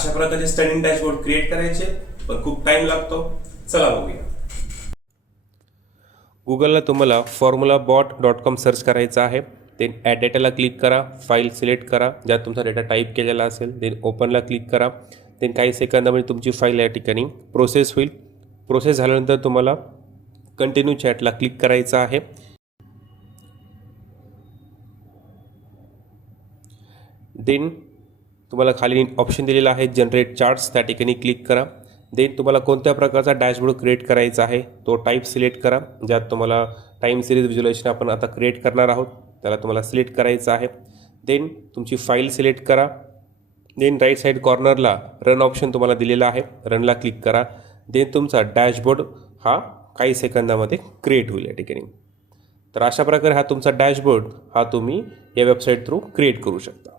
अशा प्रकारचे stunning dashboard create करायचे, पण खूप टाइम लागतो. चला बघूया. गुगलला तुम्हाला formulabot.com सर्च करायचं आहे. देन ॲड डेटाला क्लिक करा, फाईल सिलेक्ट करा ज्यात तुमचा डेटा टाईप केलेला असेल. देन ओपनला क्लिक करा. देन काही सेकंदामध्ये तुमची फाईल या ठिकाणी प्रोसेस होईल. प्रोसेस झाल्यानंतर तुम्हाला कंटिन्यू चॅटला क्लिक करायचं आहे. देन तुम्हाला खाली ऑप्शन दिलेला आहे जनरेट चार्ट्स, त्या ठिकाणी क्लिक करा. देन तुम्हाला कोणत्या प्रकारचा डॅशबोर्ड क्रिएट करायचा आहे तो टाईप सिलेक्ट करा. ज्यात तुम्हाला टाईम सिरीज व्हिज्युअलायझेशन आपण आता क्रिएट करणार आहोत त्याला तुम्हाला सिलेक्ट करायचं आहे. देन तुमची फाईल सिलेक्ट करा. देन राईट साईड कॉर्नरला रन ऑप्शन तुम्हाला दिलेला आहे, रनला क्लिक करा. देन तुमचा डॅशबोर्ड हा काही सेकंदामध्ये क्रिएट होईल या ठिकाणी. तर अशा प्रकारे हा तुमचा डॅशबोर्ड हा तुम्ही या वेबसाईट थ्रू क्रिएट करू शकता.